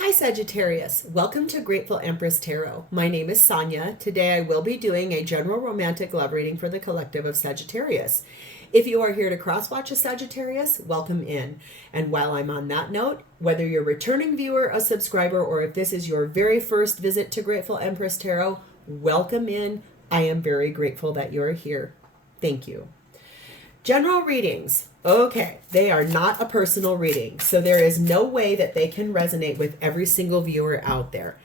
Hi Sagittarius, welcome to Grateful Empress Tarot. My name is Sonia. Today I will be doing a general romantic love reading for the collective of Sagittarius. If you are here to cross-watch a Sagittarius, welcome in. And while I'm on that note, whether you're a returning viewer, a subscriber, or if this is your very first visit to Grateful Empress Tarot, welcome in. I am very grateful that you're here. Thank you. General readings. Okay, they are not a personal reading, so there is no way that they can resonate with every single viewer out there.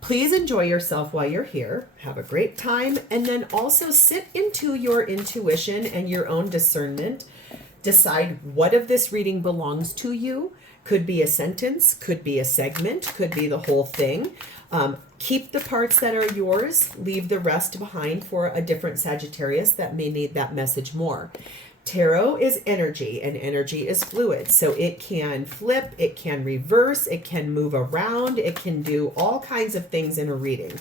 Please enjoy yourself while you're here. Have a great time, and then also sit into your intuition and your own discernment. Decide what of this reading belongs to you. Could be a sentence, could be a segment, could be the whole thing. Keep the parts that are yours. Leave the rest behind for a different Sagittarius that may need that message more. Tarot is energy, and energy is fluid. So it can flip, it can reverse, it can move around, it can do all kinds of things in a reading.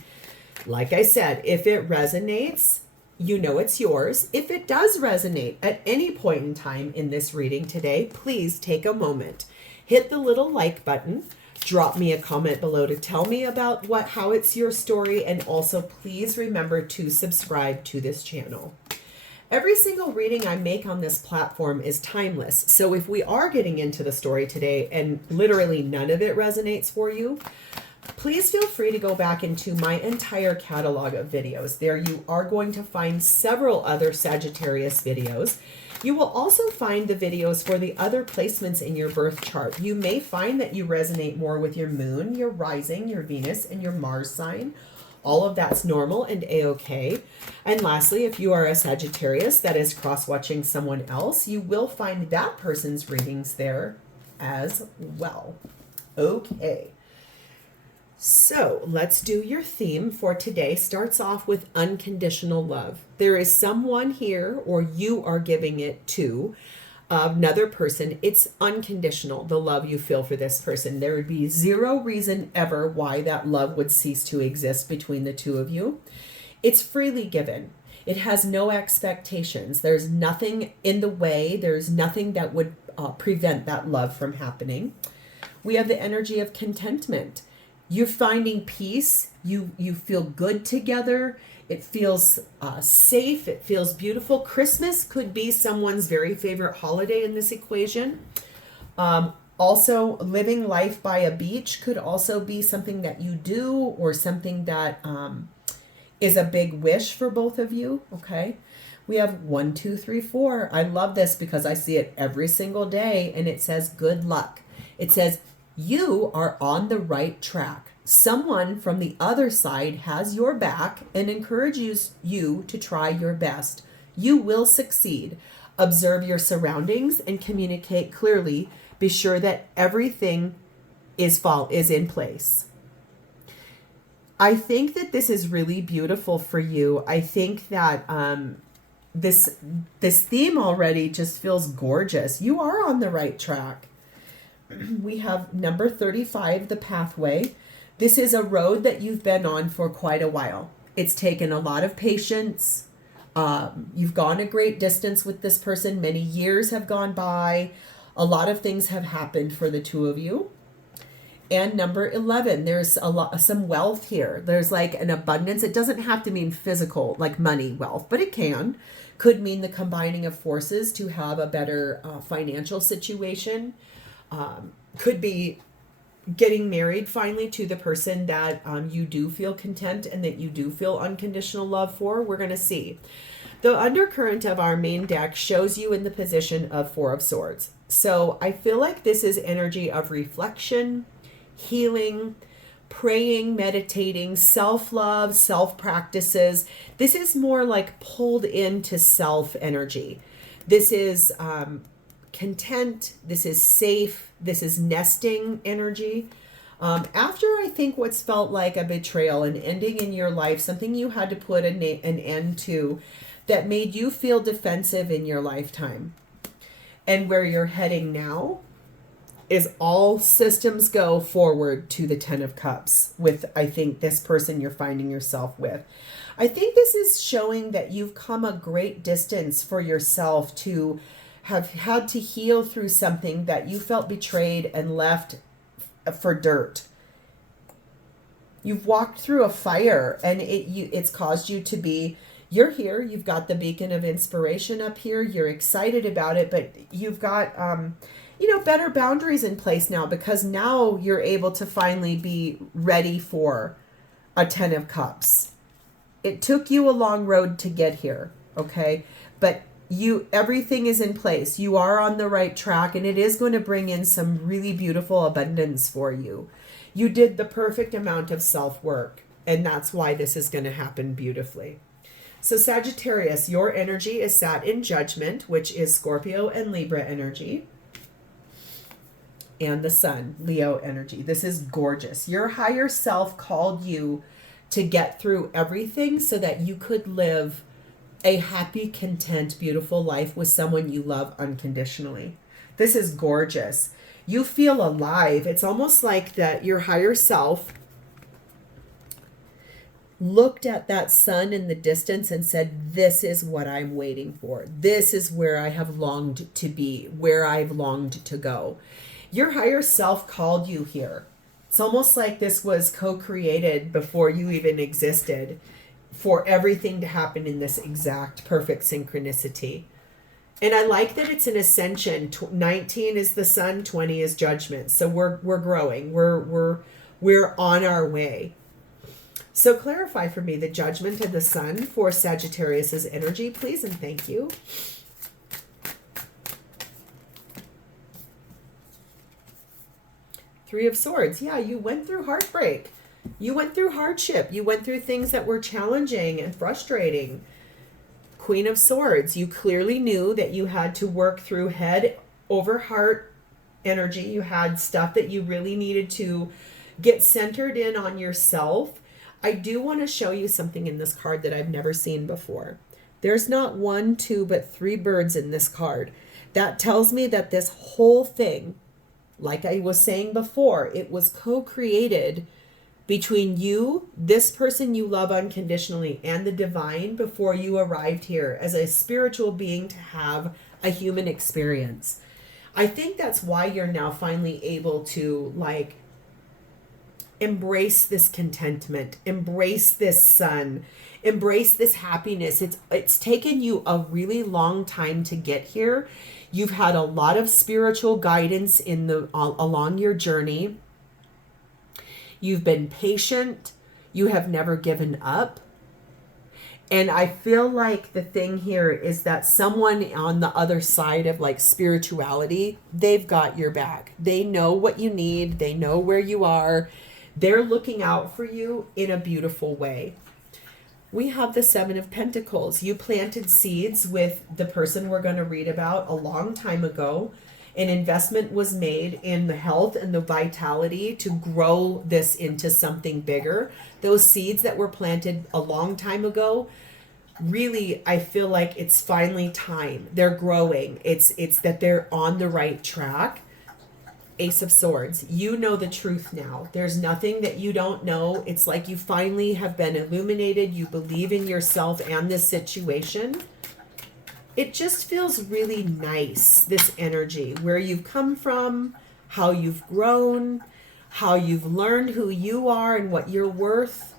Like I said, if it resonates, you know it's yours. If it does resonate at any point in time in this reading today, please take a moment. Hit the little like button. Drop me a comment below to tell me about how it's your story, and also please remember to subscribe to this channel. Every single reading I make on this platform is timeless. So if we are getting into the story today and literally none of it resonates for you, please feel free to go back into my entire catalog of videos. There you are going to find several other Sagittarius videos. You will also find the videos for the other placements in your birth chart. You may find that you resonate more with your moon, your rising, your Venus, and your Mars sign. All of that's normal and a-okay. And lastly, if you are a Sagittarius that is cross-watching someone else, you will find that person's readings there as well. Okay. So let's do your theme for today. Starts off with unconditional love. There is someone here, or you are giving it to another person. It's unconditional, the love you feel for this person. There would be zero reason ever why that love would cease to exist between the two of you. It's freely given. It has no expectations. There's nothing in the way. There's nothing that would prevent that love from happening. We have the energy of contentment. You're finding peace. You feel good together. It feels safe. It feels beautiful. Christmas could be someone's very favorite holiday in this equation. Also, living life by a beach could also be something that you do, or something that is a big wish for both of you. Okay. We have 1, 2, 3, 4. I love this because I see it every single day, and it says good luck. It says you are on the right track. Someone from the other side has your back and encourages you to try your best. You will succeed. Observe your surroundings and communicate clearly. Be sure that everything is in place. I think that this is really beautiful for you. I think that this theme already just feels gorgeous. You are on the right track. We have number 35, the pathway. This is a road that you've been on for quite a while. It's taken a lot of patience. You've gone a great distance with this person. Many years have gone by. A lot of things have happened for the two of you. And number 11, there's some wealth here. There's like an abundance. It doesn't have to mean physical, like money, wealth, but it can. Could mean the combining of forces to have a better financial situation. Could be getting married finally to the person that you do feel content and that you do feel unconditional love for. We're going to see. The undercurrent of our main deck shows you in the position of 4 of Swords. So I feel like this is energy of reflection, healing, praying, meditating, self-love, self-practices. This is more like pulled into self energy. This is content. This is safe. This is nesting energy. After I think what's felt like a betrayal, an ending in your life, something you had to put an end to that made you feel defensive in your lifetime. And where you're heading now is all systems go forward to the 10 of Cups with, I think, this person you're finding yourself with. I think this is showing that you've come a great distance for yourself to have had to heal through something that you felt betrayed and left for dirt. You've walked through a fire, and it's caused you to be, you're here, you've got the beacon of inspiration up here, you're excited about it, but you've got, better boundaries in place now, because now you're able to finally be ready for a 10 of Cups. It took you a long road to get here, okay? But everything is in place. You are on the right track, and it is going to bring in some really beautiful abundance for you. You did the perfect amount of self-work, and that's why this is going to happen beautifully. So Sagittarius, your energy is sat in Judgment, which is Scorpio and Libra energy. And the Sun, Leo energy. This is gorgeous. Your higher self called you to get through everything so that you could live a happy, content, beautiful life with someone you love unconditionally. This is gorgeous. You feel alive. It's almost like that your higher self looked at that sun in the distance and said, this is what I'm waiting for. This is where I have longed to be, where I've longed to go. Your higher self called you here. It's almost like this was co-created before you even existed, for everything to happen in this exact perfect synchronicity. And I like that it's an ascension. 19 is the Sun, 20 is Judgment. So we're growing. We're on our way. So clarify for me the Judgment and the Sun for Sagittarius's energy, please, and thank you. Three of Swords. Yeah, you went through heartbreak. You went through hardship. You went through things that were challenging and frustrating. Queen of Swords. You clearly knew that you had to work through head over heart energy. You had stuff that you really needed to get centered in on yourself. I do want to show you something in this card that I've never seen before. There's not 1, 2, but 3 birds in this card. That tells me that this whole thing, like I was saying before, it was co-created between you, this person you love unconditionally, and the divine before you arrived here as a spiritual being to have a human experience. I think that's why you're now finally able to embrace this contentment, embrace this sun, embrace this happiness. It's taken you a really long time to get here. You've had a lot of spiritual guidance along your journey. You've been patient. You have never given up. And I feel like the thing here is that someone on the other side of spirituality, they've got your back. They know what you need. They know where you are. They're looking out for you in a beautiful way. We have the 7 of Pentacles. You planted seeds with the person we're going to read about a long time ago. An investment was made in the health and the vitality to grow this into something bigger. Those seeds that were planted a long time ago, really, I feel like it's finally time. They're growing. It's that they're on the right track. Ace of Swords. You know the truth now. There's nothing that you don't know. It's like you finally have been illuminated. You believe in yourself and this situation. It just feels really nice, this energy, where you've come from, how you've grown, how you've learned who you are and what you're worth.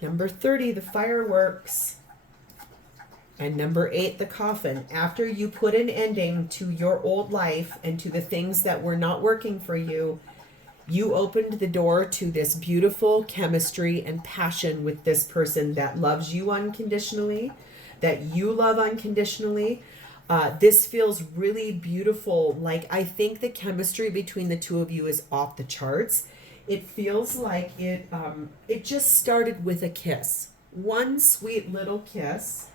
Number 30, the fireworks. And number 8, the coffin. After you put an ending to your old life and to the things that were not working for you, you opened the door to this beautiful chemistry and passion with this person that loves you unconditionally, that you love unconditionally. This feels really beautiful. I think the chemistry between the two of you is off the charts. It feels like it just started with a kiss. One sweet little kiss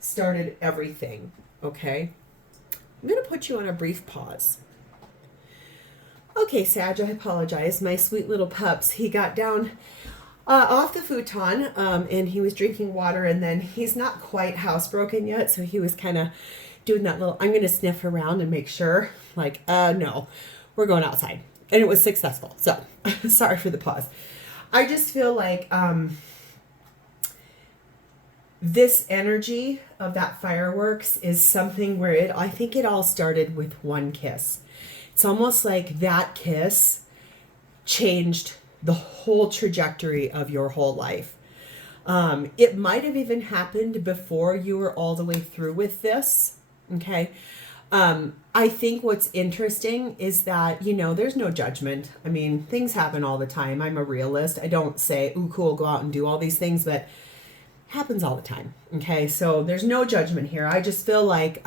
started everything, okay? I'm going to put you on a brief pause. Okay, Sag, I apologize. My sweet little pups, he got down off the futon and he was drinking water, and then he's not quite housebroken yet, so he was kind of doing that little, I'm going to sniff around and make sure, no, we're going outside. And it was successful. So, sorry for the pause. I just feel like this energy of that fireworks is something where I think it all started with one kiss. It's almost like that kiss changed the whole trajectory of your whole life. It might have even happened before you were all the way through with this. Okay. I think what's interesting is that, you know, there's no judgment. I mean, things happen all the time. I'm a realist. I don't say, ooh, cool, go out and do all these things, but happens all the time. Okay. So there's no judgment here. I just feel like,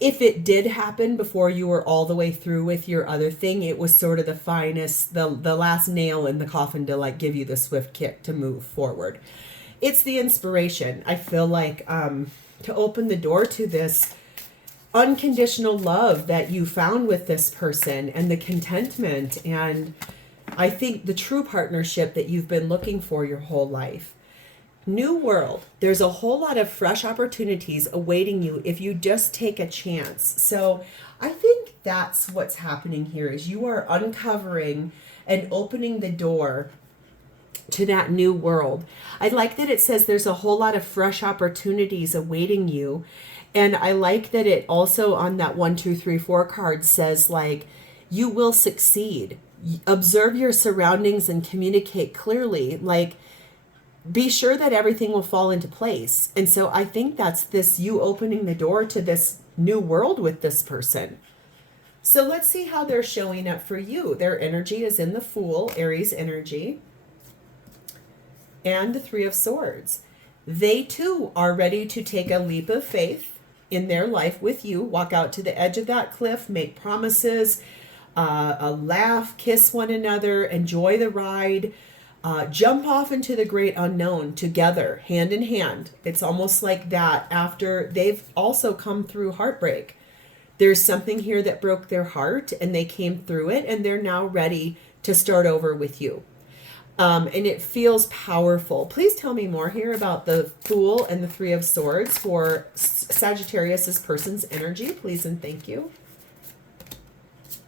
if it did happen before you were all the way through with your other thing, it was sort of the finest, the last nail in the coffin to like give you the swift kick to move forward. It's the inspiration. I feel like, to open the door to this unconditional love that you found with this person and the contentment. And I think the true partnership that you've been looking for your whole life. New world. There's a whole lot of fresh opportunities awaiting you if you just take a chance. So I think that's what's happening here is you are uncovering and opening the door to that new world. I like that it says there's a whole lot of fresh opportunities awaiting you. And I like that it also on that 1, 2, 3, 4 card says like, you will succeed. Observe your surroundings and communicate clearly. Like, be sure that everything will fall into place. And so I think that's this, you opening the door to this new world with this person. So let's see how they're showing up for you. Their energy is in the Fool, Aries energy, and the 3 of Swords. They too are ready to take a leap of faith in their life with you, walk out to the edge of that cliff, make promises, laugh, kiss one another, enjoy the ride, jump off into the great unknown together, hand in hand. It's almost like that after they've also come through heartbreak. There's something here that broke their heart and they came through it and they're now ready to start over with you. And it feels powerful. Please tell me more here about the Fool and the 3 of Swords for Sagittarius's person's energy, please and thank you.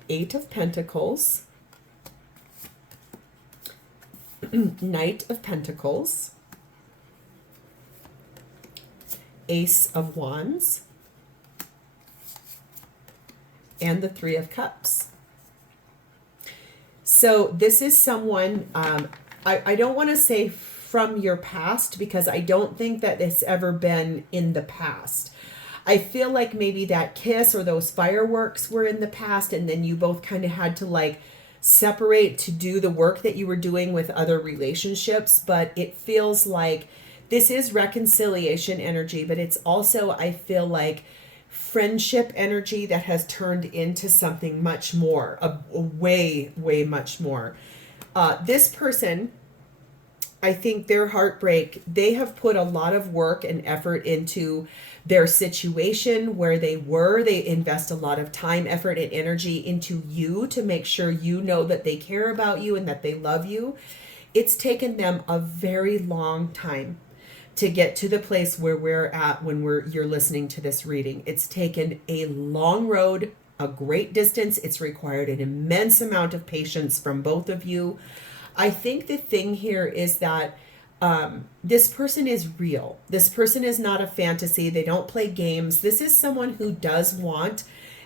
8 of Pentacles. Knight of Pentacles. Ace of Wands. And the 3 of Cups. So this is someone, I don't want to say from your past because I don't think that it's ever been in the past. I feel like maybe that kiss or those fireworks were in the past and then you both kind of had to like separate to do the work that you were doing with other relationships. But it feels like this is reconciliation energy, but it's also, I feel like, friendship energy that has turned into something much more, a way much more. This person, I think their heartbreak, they have put a lot of work and effort into their situation where they were. They invest a lot of time, effort, and energy into you to make sure you know that they care about you and that they love you. It's taken them a very long time to get to the place where we're at when you're listening to this reading. It's taken a long road, a great distance. It's required an immense amount of patience from both of you. I think the thing here is that this person is real. This person is not a fantasy. They don't play games. This is someone who does want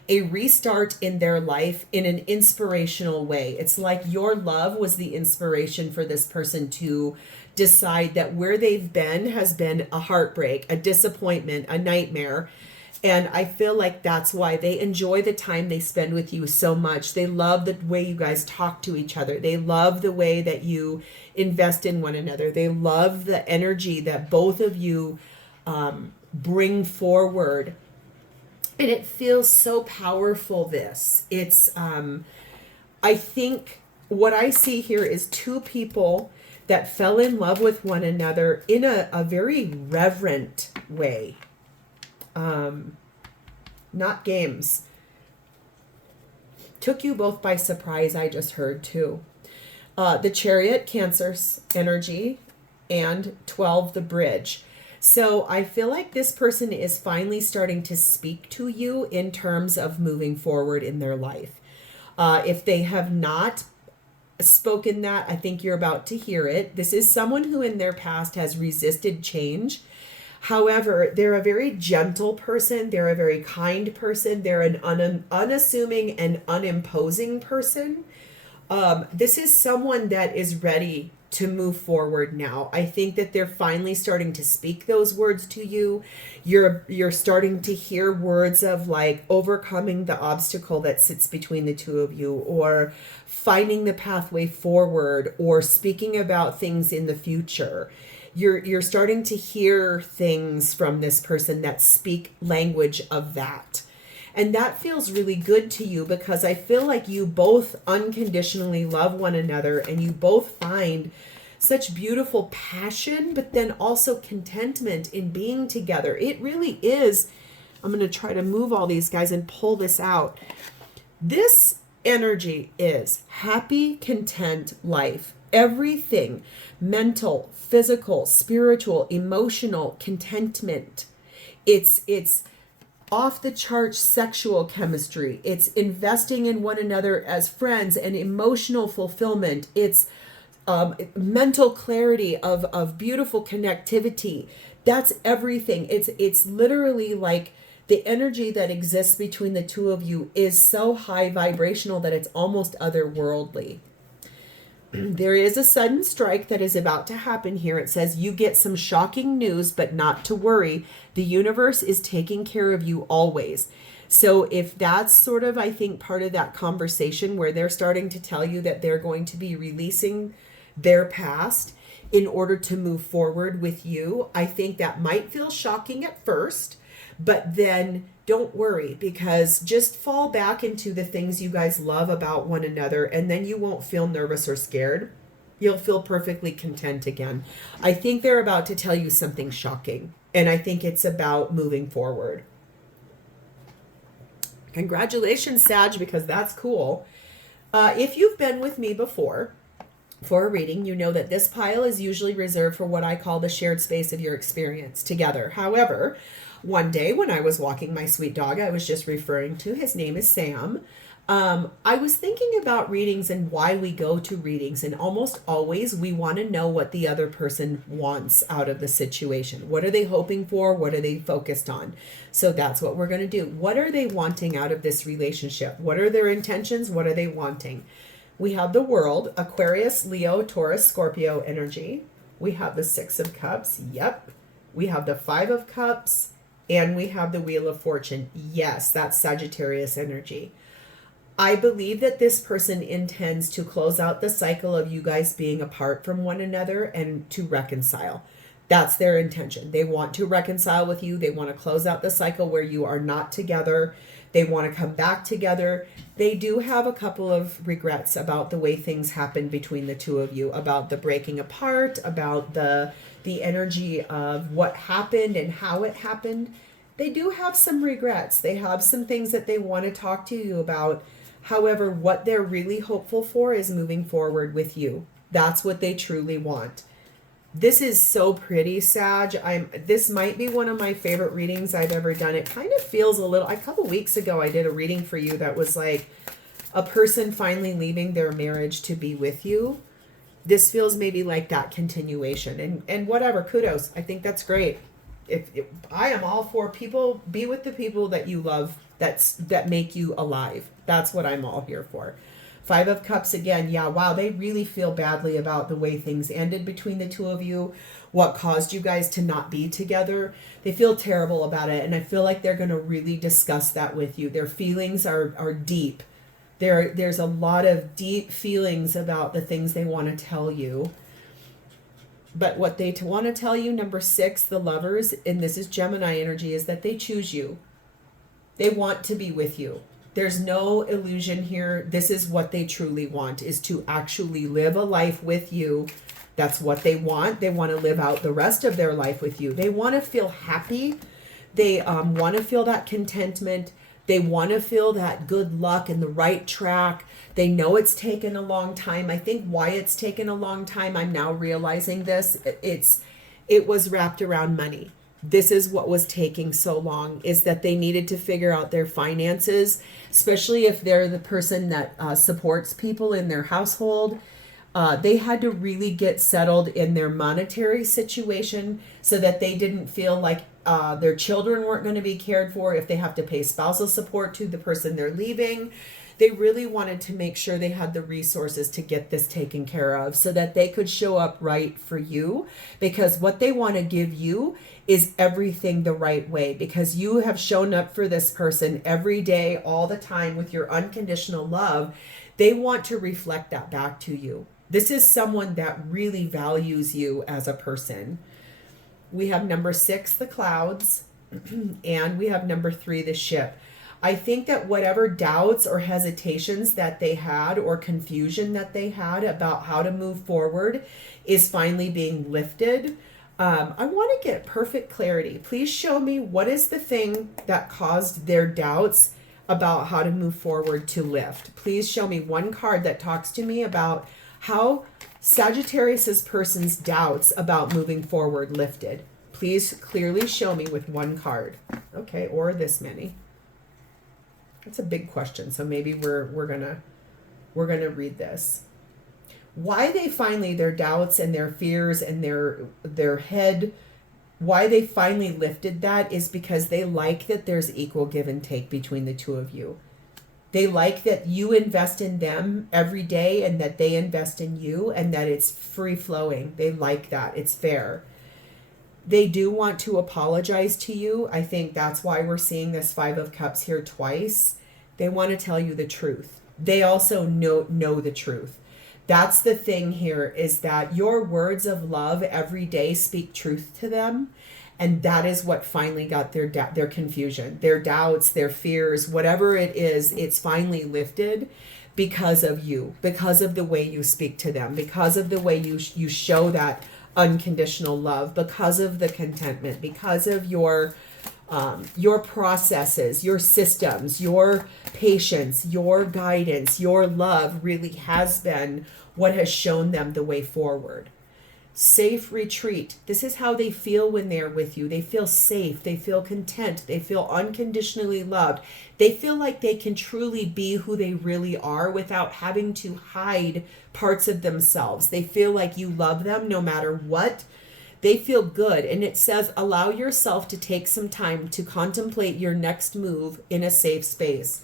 a restart in their life in an inspirational way. It's like your love was the inspiration for this person to decide that where they've been has been a heartbreak, a disappointment, a nightmare. And I feel like that's why they enjoy the time they spend with you so much. They love the way you guys talk to each other. They love the way that you invest in one another. They love the energy that both of you bring forward. And it feels so powerful, this. It's, I think what I see here is two people that fell in love with one another in a very reverent way. Not games. Took you both by surprise, I just heard too. The Chariot, Cancer's energy, and 12, the Bridge. So I feel like this person is finally starting to speak to you in terms of moving forward in their life. If they have not spoken that, I think you're about to hear it. This is someone who in their past has resisted change. However, they're a very gentle person. They're a very kind person. They're an unassuming and unimposing person. This is someone that is ready to move forward now. I think that they're finally starting to speak those words to you. You're starting to hear words of like overcoming the obstacle that sits between the two of you, or finding the pathway forward, or speaking about things in the future. You're starting to hear things from this person that speak language of that. And that feels really good to you, because I feel like you both unconditionally love one another, and you both find such beautiful passion, but then also contentment in being together. It really is. I'm going to try to move all these guys and pull this out. This energy is happy, content life. Everything, mental, physical, spiritual, emotional, contentment. It's off the charts sexual chemistry. It's investing in one another as friends and emotional fulfillment. It's mental clarity of beautiful connectivity. That's everything. It's literally like the energy that exists between the two of you is so high vibrational that it's almost otherworldly. There is a sudden strike that is about to happen here. It says you get some shocking news, but not to worry. The universe is taking care of you always. So if that's sort of, I think, part of that conversation where they're starting to tell you that they're going to be releasing their past in order to move forward with you, I think that might feel shocking at first, but then don't worry, because just fall back into the things you guys love about one another, and then you won't feel nervous or scared. You'll feel perfectly content again. I think they're about to tell you something shocking, and I think it's about moving forward. Congratulations, Sag, because that's cool. If you've been with me before for a reading, you know that this pile is usually reserved for what I call the shared space of your experience together. However, one day when I was walking my sweet dog, I was just referring to, his name is Sam. I was thinking about readings and why we go to readings, and almost always we want to know what the other person wants out of the situation. What are they hoping for? What are they focused on? So that's what we're going to do. What are they wanting out of this relationship? What are their intentions? What are they wanting? We have the World, Aquarius, Leo, Taurus, Scorpio energy. We have the Six of Cups. Yep. We have the Five of Cups. And we have the Wheel of Fortune. Yes, that's Sagittarius energy. I believe that this person intends to close out the cycle of you guys being apart from one another and to reconcile. That's their intention. They want to reconcile with you. They want to close out the cycle where you are not together. They want to come back together. They do have a couple of regrets about the way things happened between the two of you, about the breaking apart, about the energy of what happened and how it happened. They do have some regrets. They have some things that they want to talk to you about. However, what they're really hopeful for is moving forward with you. That's what they truly want. This is so pretty, Sag. This might be one of my favorite readings I've ever done. It kind of feels a couple weeks ago, I did a reading for you that was like a person finally leaving their marriage to be with you. This feels maybe like that continuation, and whatever, kudos. I think that's great. If I am all for people, be with the people that you love, that make you alive. That's what I'm all here for. Five of Cups again. Yeah, wow, they really feel badly about the way things ended between the two of you, what caused you guys to not be together. They feel terrible about it, and I feel like they're going to really discuss that with you. Their feelings are deep. There's a lot of deep feelings about the things they want to tell you. But what they want to tell you, number 6, the Lovers, and this is Gemini energy, is that they choose you. They want to be with you. There's no illusion here. This is what they truly want, is to actually live a life with you. That's what they want. They want to live out the rest of their life with you. They want to feel happy. They want to feel that contentment. They want to feel that good luck and the right track. They know it's taken a long time. I think why it's taken a long time, I'm now realizing this. It was wrapped around money. This is what was taking so long, is that they needed to figure out their finances, especially if they're the person that supports people in their household. They had to really get settled in their monetary situation so that they didn't feel like their children weren't going to be cared for if they have to pay spousal support to the person they're leaving. They really wanted to make sure they had the resources to get this taken care of so that they could show up right for you, because what they want to give you is everything the right way, because you have shown up for this person every day, all the time, with your unconditional love. They want to reflect that back to you. This is someone that really values you as a person. We have number 6, the clouds, and we have number 3, the ship. I think that whatever doubts or hesitations that they had, or confusion that they had about how to move forward, is finally being lifted. I want to get perfect clarity. Please show me, what is the thing that caused their doubts about how to move forward to lift. Please show me one card that talks to me about how Sagittarius's person's doubts about moving forward lifted. Please clearly show me with one card. Okay, or this many. That's a big question, so maybe we're gonna read this. Why they finally, their doubts and their fears and their head, why they finally lifted that is because they like that there's equal give and take between the two of you. They like that you invest in them every day and that they invest in you, and that it's free flowing. They like that. It's fair. They do want to apologize to you. I think that's why we're seeing this 5 of Cups here twice. They want to tell you the truth. They also know the truth. That's the thing here, is that your words of love every day speak truth to them. And that is what finally got their confusion, their doubts, their fears, whatever it is, it's finally lifted because of you, because of the way you speak to them, because of the way you show that unconditional love, because of the contentment, because of your processes, your systems, your patience, your guidance, your love really has been what has shown them the way forward. Safe retreat. This is how they feel when they're with you. They feel safe. They feel content. They feel unconditionally loved. They feel like they can truly be who they really are without having to hide parts of themselves. They feel like you love them no matter what. They feel good. And it says, allow yourself to take some time to contemplate your next move in a safe space.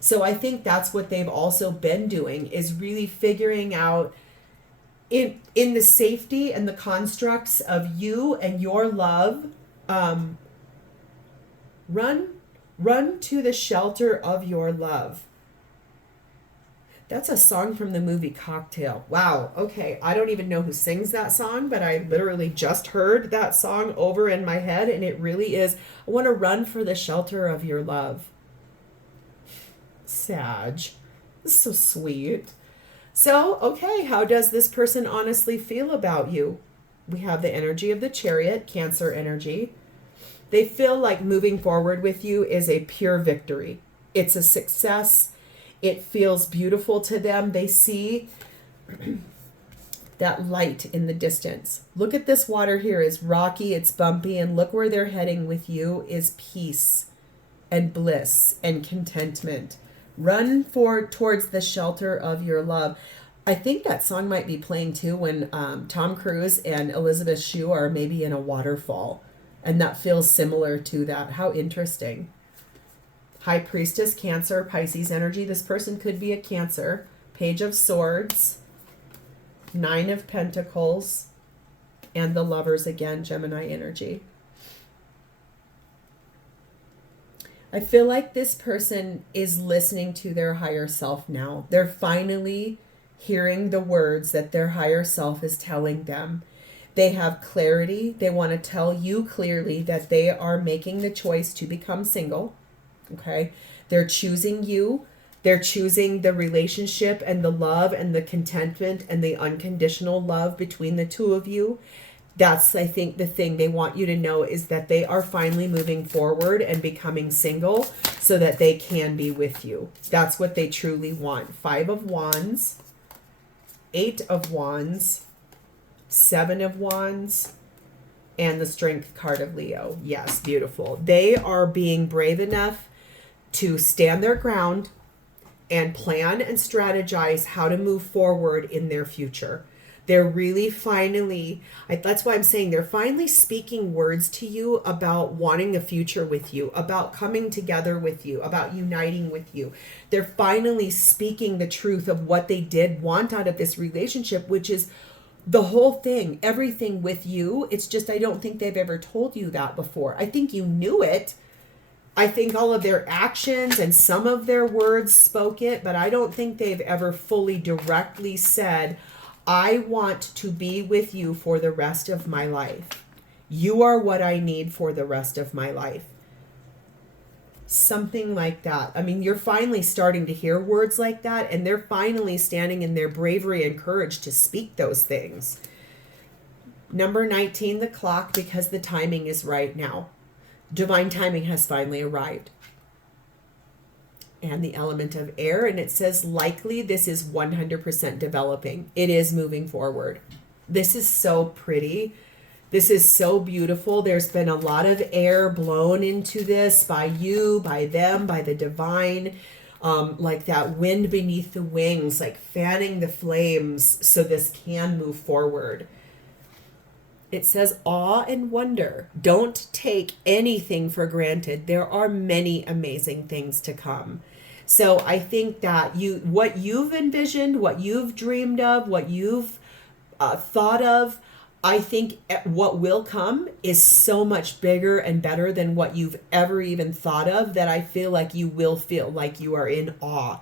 So I think that's what they've also been doing, is really figuring out in the safety and the constructs of you and your love, run to the shelter of your love. That's a song from the movie Cocktail. Wow. Okay. I don't even know who sings that song, but I literally just heard that song over in my head, and it really is, I want to run for the shelter of your love. Sag. This is so sweet. So, okay, how does this person honestly feel about you? We have the energy of the Chariot, Cancer energy. They feel like moving forward with you is a pure victory. It's a success. It feels beautiful to them. They see that light in the distance. Look at this water here. It's rocky, it's bumpy, and look where they're heading with you is peace and bliss and contentment. Run towards the shelter of your love. I think that song might be playing too when Tom Cruise and Elizabeth Shue are maybe in a waterfall. And that feels similar to that. How interesting. High Priestess, Cancer, Pisces energy. This person could be a Cancer. Page of Swords. 9 of Pentacles. And the Lovers again, Gemini energy. I feel like this person is listening to their higher self now. They're finally hearing the words that their higher self is telling them. They have clarity. They want to tell you clearly that they are making the choice to become single. Okay? They're choosing you. They're choosing the relationship and the love and the contentment and the unconditional love between the two of you. That's, I think, the thing they want you to know, is that they are finally moving forward and becoming single so that they can be with you. That's what they truly want. 5 of Wands, 8 of Wands, 7 of Wands, and the Strength card of Leo. Yes, beautiful. They are being brave enough to stand their ground and plan and strategize how to move forward in their future. They're really finally, that's why I'm saying they're finally speaking words to you about wanting a future with you, about coming together with you, about uniting with you. They're finally speaking the truth of what they did want out of this relationship, which is the whole thing, everything with you. It's just, I don't think they've ever told you that before. I think you knew it. I think all of their actions and some of their words spoke it, but I don't think they've ever fully directly said, I want to be with you for the rest of my life. You are what I need for the rest of my life. Something like that. I mean, you're finally starting to hear words like that, and they're finally standing in their bravery and courage to speak those things. Number 19, the clock, because the timing is right now. Divine timing has finally arrived. And the element of air, and it says likely this is 100% developing. It is moving forward. This is so pretty. This is so beautiful. There's been a lot of air blown into this by you, by them, by the divine, like that wind beneath the wings, like fanning the flames so this can move forward. It says awe and wonder. Don't take anything for granted. There are many amazing things to come. So I think that what you've envisioned, what you've dreamed of, what you've thought of, I think what will come is so much bigger and better than what you've ever even thought of, that I feel like you will feel like you are in awe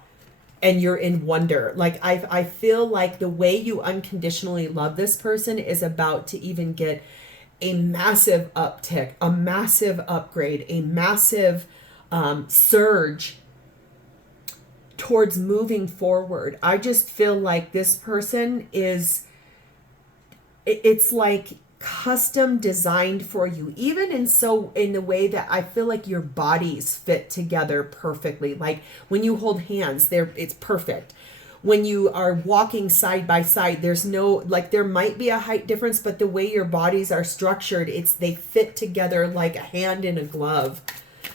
and you're in wonder. Like I feel like the way you unconditionally love this person is about to even get a massive uptick, a massive upgrade, a massive surge towards moving forward. I just feel like this person is, it's like custom designed for you, even in the way that I feel like your bodies fit together perfectly. Like when you hold hands, it's perfect. When you are walking side by side, there's no, like, there might be a height difference, but the way your bodies are structured, they fit together like a hand in a glove.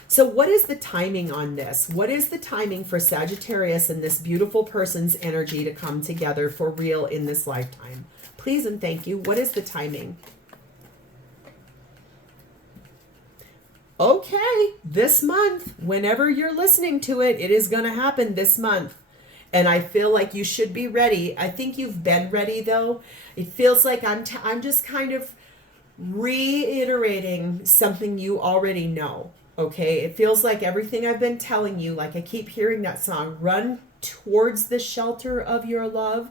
So what is the timing on this? What is the timing for Sagittarius and this beautiful person's energy to come together for real in this lifetime? Please and thank you. What is the timing? Okay, this month, whenever you're listening to it, it is going to happen this month. And I feel like you should be ready. I think you've been ready, though. It feels like I'm just kind of reiterating something you already know. Okay, it feels like everything I've been telling you, like I keep hearing that song, run towards the shelter of your love,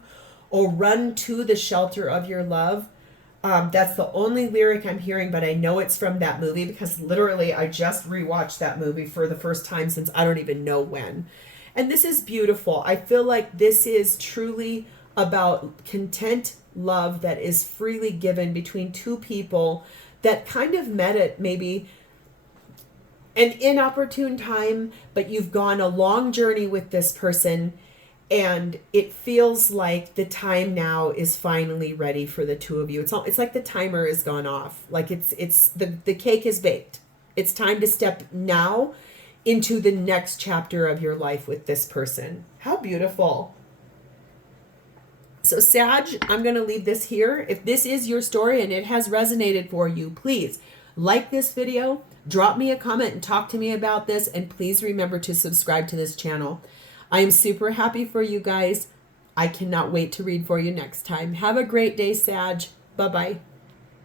or run to the shelter of your love. That's the only lyric I'm hearing, but I know it's from that movie because literally I just rewatched that movie for the first time since I don't even know when. And this is beautiful. I feel like this is truly about content love that is freely given between two people that kind of met at maybe an inopportune time, but you've gone a long journey with this person, and it feels like the time now is finally ready for the two of you. It's like the timer has gone off. Like it's the cake is baked. It's time to step now into the next chapter of your life with this person. How beautiful. So Sag, I'm going to leave this here. If this is your story and it has resonated for you, please like this video, drop me a comment and talk to me about this, and please remember to subscribe to this channel. I am super happy for you guys. I cannot wait to read for you next time. Have a great day, Sag. Bye-bye.